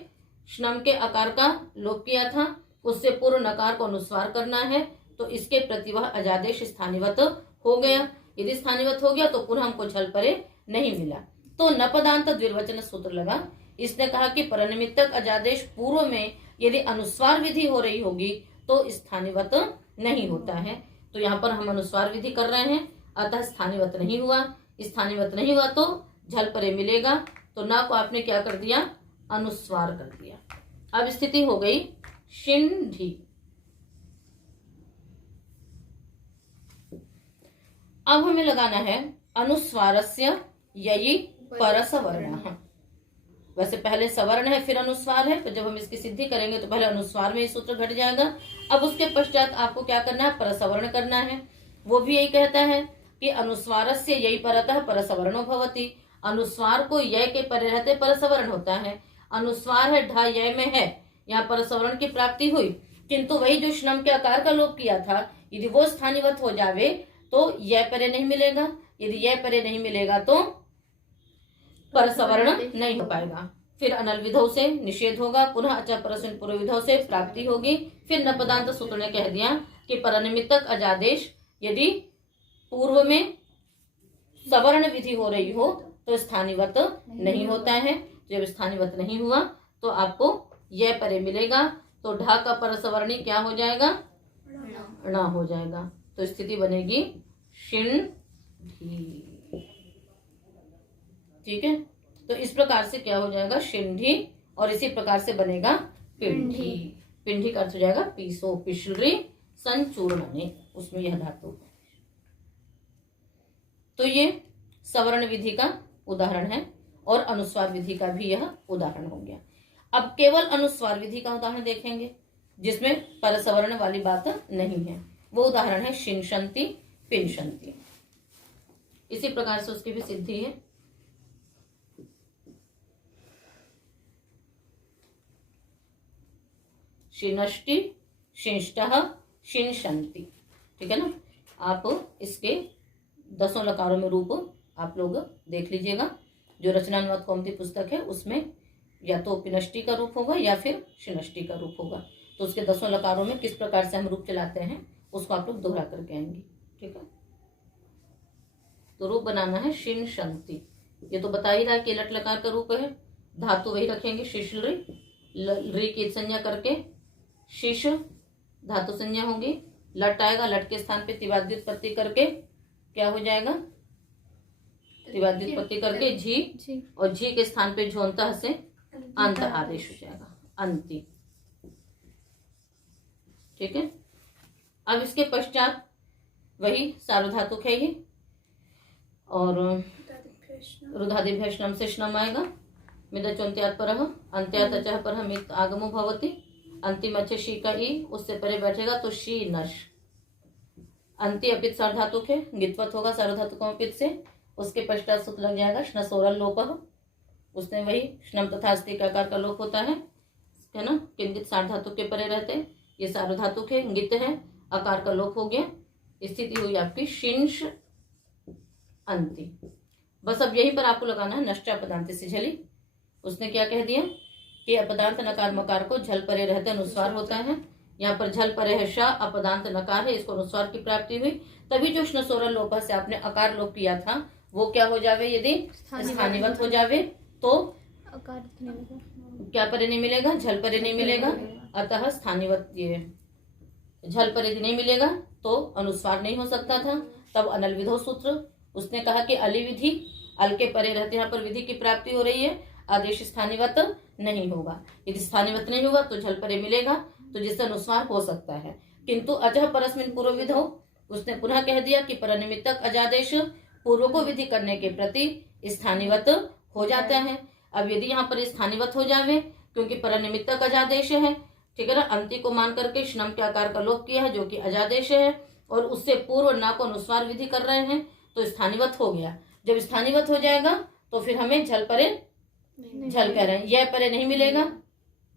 श्नम के आकार का लोप किया था, उससे पूर्व नकार को अनुस्वार करना है तो इसके प्रति वह अजादेश स्थानिवत हो गया। यदि स्थानिवत हो गया तो पुनः हमको झल परे नहीं मिला तो नपदांत द्विर्वचन सूत्र लगा। इसने कहा कि परनिमित्तक अजादेश पूर्व में यदि अनुस्वार विधि हो रही होगी तो स्थानिवत नहीं होता है। तो यहाँ पर हम अनुस्वार विधि कर रहे हैं, अतः स्थानिवत नहीं हुआ। स्थानिवत नहीं हुआ तो झल परे मिलेगा, तो ना को आपने क्या कर दिया अनुस्वार कर दिया। अब स्थिति हो गई शिंढी। अब हमें लगाना है अनुस्वारस्य ययि परसवर्णः। वैसे पहले सवर्ण है फिर अनुस्वार है, तो जब हम इसकी सिद्धि करेंगे तो पहले अनुस्वार में ये सूत्र घट जाएगा। अब उसके पश्चात आपको क्या करना है, परसवर्ण करना है। वो भी यही कहता है कि अनुस्वारस्य यही परतः परसवर्णो भवति। अनुस्वार को य के परे रहते परसवर्ण होता है। अनुस्वार है ढ य में है, यहाँ परसवर्ण की प्राप्ति हुई, किंतु वही जो श्नम के आकार का लोप किया था, यदि वो स्थानीवत हो जावे तो य परे नहीं मिलेगा। यदि य परे नहीं मिलेगा तो परसवर्ण नहीं हो पाएगा। फिर अनल विधौ से निषेध होगा, पुनः अचा परस्मिन् पूर्व विधौ से प्राप्ति होगी। फिर नपदांत सूत्र ने कह दिया कि परनिमित्तक अजादेश यदि पूर्व में सवर्ण विधि हो रही हो तो स्थानीवत नहीं होता है। जब स्थानीवत नहीं हुआ तो आपको यह परे मिलेगा, तो ढा का परसवर्णी क्या हो जाएगा, ण हो जाएगा। तो स्थिति बनेगी शिन ढी। ठीक है, तो इस प्रकार से क्या हो जाएगा, शिंढी, और इसी प्रकार से बनेगा पिंडी। पिंडी का अर्थ हो जाएगा पीसो, पिशरी संचूर्णने, उसमें यह धातु है। तो ये सवर्ण विधि का उदाहरण है और अनुस्वार विधि का भी यह उदाहरण हो गया। अब केवल अनुस्वार विधि का उदाहरण देखेंगे जिसमें परसवर्ण वाली बात नहीं है। वो उदाहरण है शिनशंति, पिनशंति। इसी प्रकार से उसकी भी सिद्धि है। शिनष्टि, शिंष्टः, शिनशंति। ठीक है ना। आप इसके 10 लकारों में रूप आप लोग देख लीजिएगा। जो रचनानुवाद कौमुदी पुस्तक है उसमें या तो पिनष्टि का रूप होगा या फिर शिनष्टि का रूप होगा। तो उसके 10 लकारों में किस प्रकार से हम रूप चलाते हैं उसको आप लोग दोहरा करके आएंगे। ठीक है, तो रूप बनाना है शिन शंति। ये तो बता ही रहा है कि लट लकार का रूप है। धातु वही रखेंगे, शिशलरी, री की संज्ञा करके शिश धातु संज्ञा होगी। लट आएगा, लट के स्थान पे तिवाद्य उत्पत्ति करके क्या हो जाएगा, तिवाद्य उत्पत्ति करके झी, और झी के स्थान पे झोंता से अंत आदेश हो जाएगा, अंति। ठीक है, अब इसके पश्चात वही सार्वधातुक है ये, और रुधादिभ्य श्नम से श्नम आएगा। मिदचोन्त्यात् परः अंत्यात् अचः परः मित् आगमो भवति। अंतिम अच्छे शी का ई उससे परे बैठेगा तो शी नश। अंति अपित सार्वधातुक है, गित्वत होगा सार्वधातुकों अपित से। उसके पश्चात सूत्र लग जाएगा श्नसोरल लोपः। उसने वही श्नम तथा अस्ति का आकार का लोप होता है ना, किंगित सार्वधातुक के परे रहते। ये सार्वधातुक है, गित है, आकार का लोप हो गया। स्थिति हुई आपकी शिंश अंति। बस अब यहीं पर आपको लगाना है नष्ट अपदांत से झली। उसने क्या कह दिया कि अपदांत नकार मकार को झल परे रहते अनुस्वार होता है। यहाँ पर झल परे है शा, अपदांत नकार है, इसको अनुस्वार की प्राप्ति हुई। तभी जो श्नसोरल लोपा से आपने आकार लोप किया था वो क्या हो जावे, यदि स्थानीवत हो जावे तो क्या परे नहीं मिलेगा, झल परे नहीं मिलेगा। अतः स्थानीवत ये झल परे नहीं मिलेगा तो अनुस्वार नहीं हो सकता था। तब अनल विधो सूत्र उसने कहा कि अली विधि, अल के परे रहते यहाँ पर विधि की प्राप्ति हो रही है, आदेश स्थानीवत नहीं होगा। यदि स्थानीवत नहीं होगा तो झल परे मिलेगा, तो जिससे अनुस्वार हो सकता है। किंतु अजह परस्मिन पूर्व विधो उसने पुनः कह दिया कि परनिमित्तक अजादेश पूर्व को विधि करने के प्रति स्थानीवत हो जाता है। अब यदि यहाँ पर स्थानीवत हो जावे क्योंकि परनिमित्तक अजादेश है, ठीक है ना, अंति को मान करके श्नम के आकार का लोप किया है जो कि अजादेश है, और उससे पूर्व ना को अनुस्वार विधि कर रहे हैं तो स्थानीवत हो गया। जब स्थानीवत हो जाएगा तो फिर हमें झल परे, झल कह रहे हैं, यह परे नहीं मिलेगा,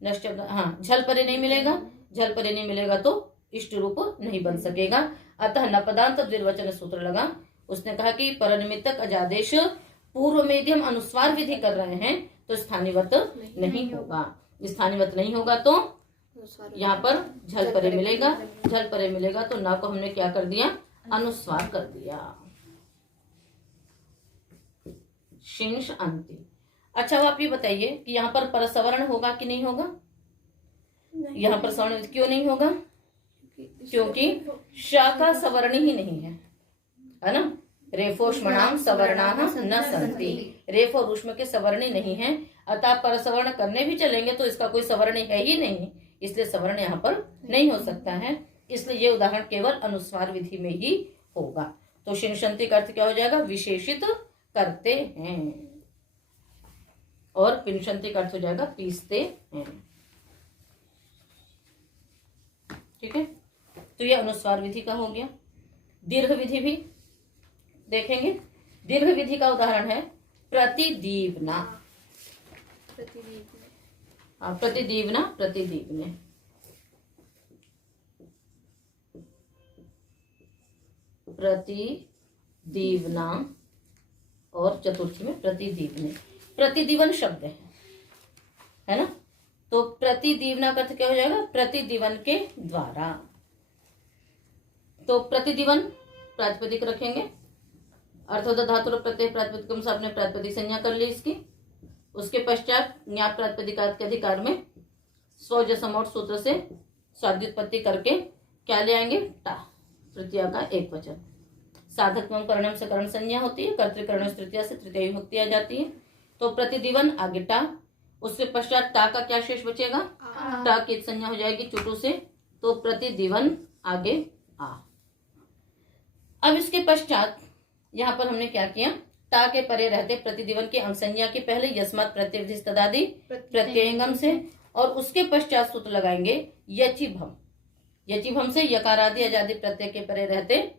नष्ट, हाँ झल परे नहीं मिलेगा। झल परे नहीं मिलेगा तो इष्ट रूप नहीं बन सकेगा। अतः नपदांत द्विर्वचन सूत्र लगा। उसने कहा कि परनिमित्तक अजादेश पूर्व में यदि हम अनुस्वार विधि कर रहे हैं तो स्थानीवत नहीं होगा। स्थानीवत नहीं होगा तो यहाँ पर झल परे मिलेगा। झल परे मिलेगा तो ना को हमने क्या कर दिया, अनुस्वार कर दिया, शिंश अंति। अच्छा, अब आप ये बताइए कि यहाँ पर परसवर्ण होगा कि नहीं होगा। यहाँ पर सवर्ण क्यों नहीं होगा, क्योंकि श का सवर्ण ही नहीं है ना। रेफोष्मणाम सवर्णाः न सन्ति, रेफ और ऊष्म के सवर्ण नहीं है। अतः परसवर्ण करने भी चलेंगे तो इसका कोई सवर्ण है ही नहीं, इसलिए सवर्ण यहाँ पर नहीं हो सकता है। इसलिए ये उदाहरण केवल अनुस्वार विधि में ही होगा। तो शिनशंति का अर्थ क्या हो जाएगा, विशेषित करते हैं। और पिंशन्ति का अर्थ हो जाएगा पीसते हैं। ठीक है, तो ये अनुस्वार विधि का हो गया। दीर्घ विधि भी देखेंगे। दीर्घ विधि का उदाहरण है प्रतिदीवना। प्रतिदीवना, प्रतिदीवने। प्रतिदीवना और चतुर्थी में प्रतिदीवने। प्रतिदीवन शब्द है ना। तो प्रतिदीवना का अर्थ क्या हो जाएगा? प्रतिदीवन के द्वारा। तो प्रतिदीवन प्रातिपदिक रखेंगे। अर्थोद धातु प्रत्यय प्रातिपदिकम से आपने प्रातिपदिक संज्ञा कर ली इसकी। उसके पश्चात ज्ञात प्रातिपदिकात के अधिकार में स्वज समोट सूत्र से स्वाद्युत्पत्ति करके क्या ले आएंगे? टा, तृतीया का एक वचन। साधकत्वम करणम से करण संज्ञा होती है, कर्तृकरण तृतीया से तृतीय विभक्ति आ जाती है। तो प्रतिदीवन आगे टा, उसके पश्चात टा का क्या शेष बचेगा? टा की संज्ञा हो जाएगी चुटू से, तो प्रतिदीवन आगे आ। अब इसके पश्चात यहाँ पर हमने क्या किया? टा के परे रहते प्रतिदीवन की अंग संज्ञा के पहले यस्मात् प्रत्यय तदादि प्रत्ययंगम से, और उसके पश्चात सूत्र लगाएंगे यचिभम। यचिभम से यकारादि अजादि प्रत्यय के परे रहते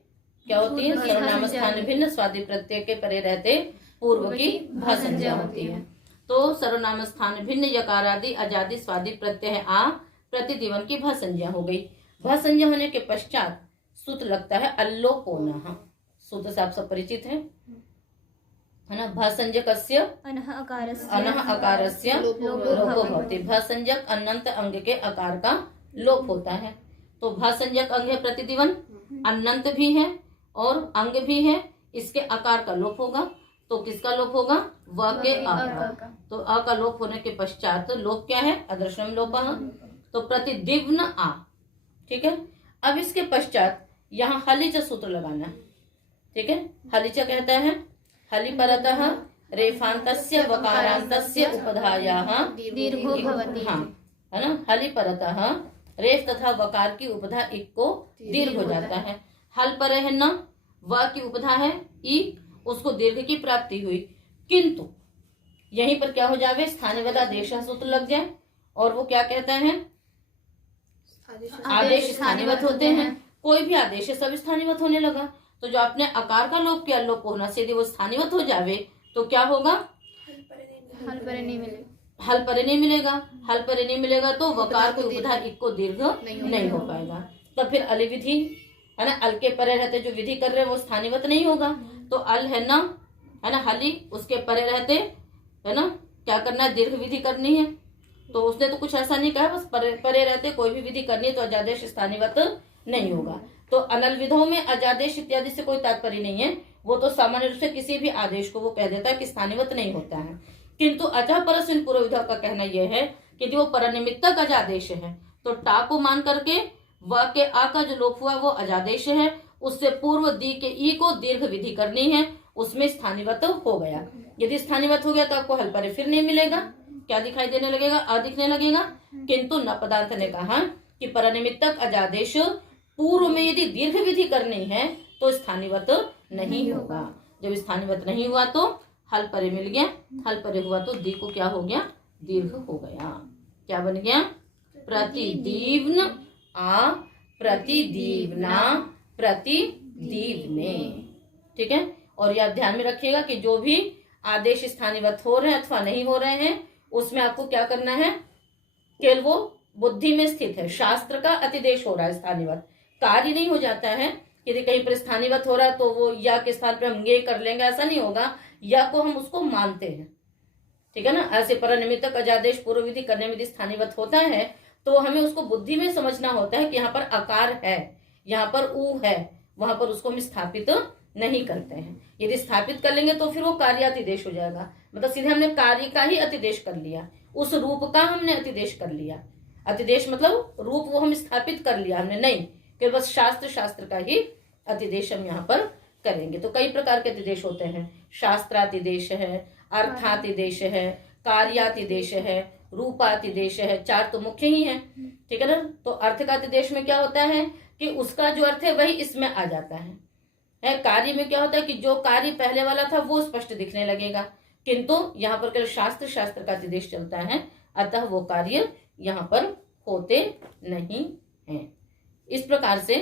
क्या होती है? सर्वनाम स्थान भिन्न स्वादि प्रत्यय के परे रहते पूर्व की भा संज्ञा होती है। तो सर्वनाम स्थान भिन्न यकारादि अजादि स्वादि प्रत्यय है आ, प्रतिदीवन की भा संज्ञा हो गई। भा संज्ञा होने के पश्चात सूत्र लगता है अल्लोपोनः। सूत्र से आप सब परिचित है ना। भासंज्ञकस्य अनः अकारस्य लोपो भवति। भासंज्ञक अनंत अंग के आकार का लोप होता है। तो भासंज्ञक अंग है प्रतिदीवन, अनंत भी है और अंग भी है, इसके आकार का लोप होगा। तो किसका लोप होगा? व के आ का। तो अ का लोप होने के पश्चात लोप क्या है? अदृश्यम लोपः। तो प्रतिदिव्न आ। ठीक है, अब इसके पश्चात यहाँ हलिच सूत्र लगाना है। ठीक है, हलिच कहता है हलि परतः रेफान्तस्य वकारान्तस्य उपधायाः दीर्घो भवति। हाँ, है ना। हलि परतः रेफ तथा वकार की उपधा इक को दीर्घ हो जाता है। हल पर है न, व की उपधा है ई, उसको दीर्घ की प्राप्ति हुई। किंतु यहीं पर क्या हो जावे? स्थानिवद आदेश सूत्र लग जाए, और वो क्या कहता है? आदेश स्थानिवत होते हैं। कोई भी आदेश है सब स्थानिवत होने लगा। तो जो आपने आकार का लोप किया, लोप होना से यदि वो स्थानिवत हो जावे तो क्या होगा? हल परे नहीं मिलेगा। हल परे नहीं मिलेगा। हल परे नहीं मिलेगा तो वकार की उपधा इक को दीर्घ नहीं हो पाएगा। तो फिर अल विधि है ना, अल के परे रहते जो विधि कर रहे हैं वो स्थानिवत नहीं होगा। तो अल है ना, है ना, हली उसके परे रहते है ना, क्या करना है? दीर्घ विधि करनी है। तो उसने तो कुछ ऐसा नहीं कहा, बस परे रहते कोई भी विधि करनी है तो अजादेश स्थानिवत नहीं होगा। तो अनल विधों में अजादेश इत्यादि से कोई तात्पर्य नहीं है। वो तो सामान्य रूप से किसी भी आदेश को वो कह देता है कि स्थानिवत नहीं होता है। किंतु अतः परस्मिन् पूर्व विधौ का कहना यह है कि जो परनिमित्तक अजादेश है तो टा को मान करके व के आ का जो लोप हुआ वो अजादेश है, उससे पूर्व दी के ई को दीर्घ विधि करनी है, उसमें स्थानिवत हो गया। यदि स्थानिवत हो गया तो आपको हल पर फिर नहीं मिलेगा, क्या दिखाई देने लगेगा? अ दिखने लगेगा। किंतु न पदार्थ ने कहा कि परनिमित्तक अजादेश पूर्व में यदि दीर्घ विधि करनी है तो स्थानिवत नहीं होगा। जब स्थानिवत नहीं हुआ तो हल परे मिल गया, हल परे हुआ तो दी को क्या हो गया? दीर्घ हो गया। क्या बन गया? प्रतिदीव्न आ, प्रतिदीवना, प्रतिदीवने। ठीक है, और यह ध्यान में रखिएगा कि जो भी आदेश स्थानिवत हो रहे हैं अथवा नहीं हो रहे हैं उसमें आपको क्या करना है? केवल वो बुद्धि में स्थित है। शास्त्र का अतिदेश हो रहा है स्थानिवत, कार्य नहीं हो जाता है। यदि कहीं पर स्थानिवत हो रहा है तो वो या के स्थान पर हम ये कर लेंगे, ऐसा नहीं होगा। या को हम उसको मानते हैं। ठीक है ना। ऐसे परनिमित्तक अजादेश पूर्व विधि करने में यदि स्थानिवत होता है तो हमें उसको बुद्धि में समझना होता है कि यहाँ पर आकार है, यहाँ पर ऊ है, वहां पर उसको हम स्थापित नहीं करते हैं। यदि स्थापित कर लेंगे तो फिर वो कार्यातिदेश हो जाएगा। मतलब सीधे हमने कार्य का ही अतिदेश कर लिया, उस रूप का हमने अतिदेश कर लिया। अतिदेश मतलब रूप वो हम स्थापित कर लिया हमने, नहीं कि बस शास्त्र का ही अतिदेश हम यहाँ पर करेंगे। तो कई प्रकार के अतिदेश होते हैं। शास्त्रातिदेश है, अर्थातिदेश है, कार्यातिदेश है, रूपातिदेश है। चार तो मुख्य ही हैं। ठीक है ना। तो अर्थ का अतिदेश में क्या होता है कि उसका जो अर्थ है वही इसमें आ जाता है। कार्य में क्या होता है कि जो कार्य पहले वाला था वो स्पष्ट दिखने लगेगा। किंतु यहाँ पर केवल शास्त्र का निर्देश चलता है, अतः वो कार्य यहाँ पर होते नहीं हैं। इस प्रकार से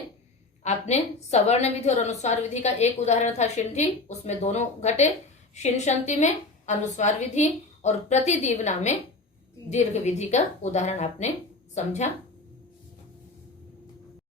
आपने सवर्ण विधि और अनुस्वार विधि का एक उदाहरण था शिंठी, उसमें दोनों घटे, शिनशंति में अनुस्वार विधि और प्रतिदीवना में दीर्घ विधि का उदाहरण आपने समझा।